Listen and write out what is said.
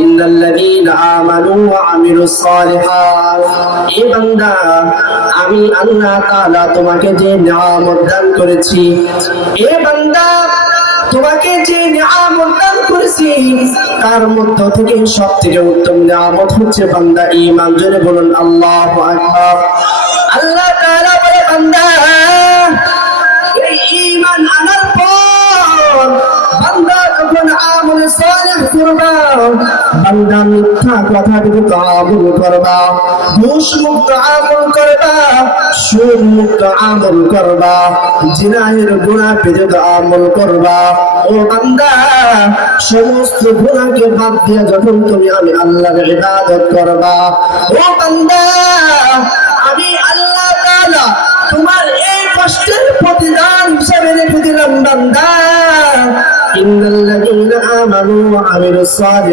ইন্নাল্লাযীনা আমানু ওয়া আমিলুস সালিহাত। এ বান্দা, আমি আল্লাহ তাআলা তোমাকে যে নিয়ামত দান করেছি, এ বান্দা তোমাকে যে নিয়ামত দান করেছি তার মধ্য থেকে সবথেকে উত্তম নিয়ামত হচ্ছে বান্দা ঈমান। জোরে বলুন আল্লাহু আকবার। আল্লাহ তাআলা বলে, বান্দা এই ঈমান আনার পর বান্দা যখন আমল সালেহ করবা, বান্দা মিথ্যা কথা বিরুদ্ধ আমল করবা, দোষ মুক্ত আমল করবা, সুদ মুক্ত আমল করবা, জিনাহের গুনাহ বিরুদ্ধ আমল করবা। ও বান্দা, সমস্ত গুনাহকে বাদ দিয়ে যখন তুমি আমি আল্লাহর ইবাদত করবা, ও বান্দা আমি আল্লাহ তাআলা তোমার এই কষ্টের প্রতিদান হিসেবে রেখে দিলাম বান্দা, ইন্নাল্লাযীনা আমানু ওয়া আমিলুস সালিহাত।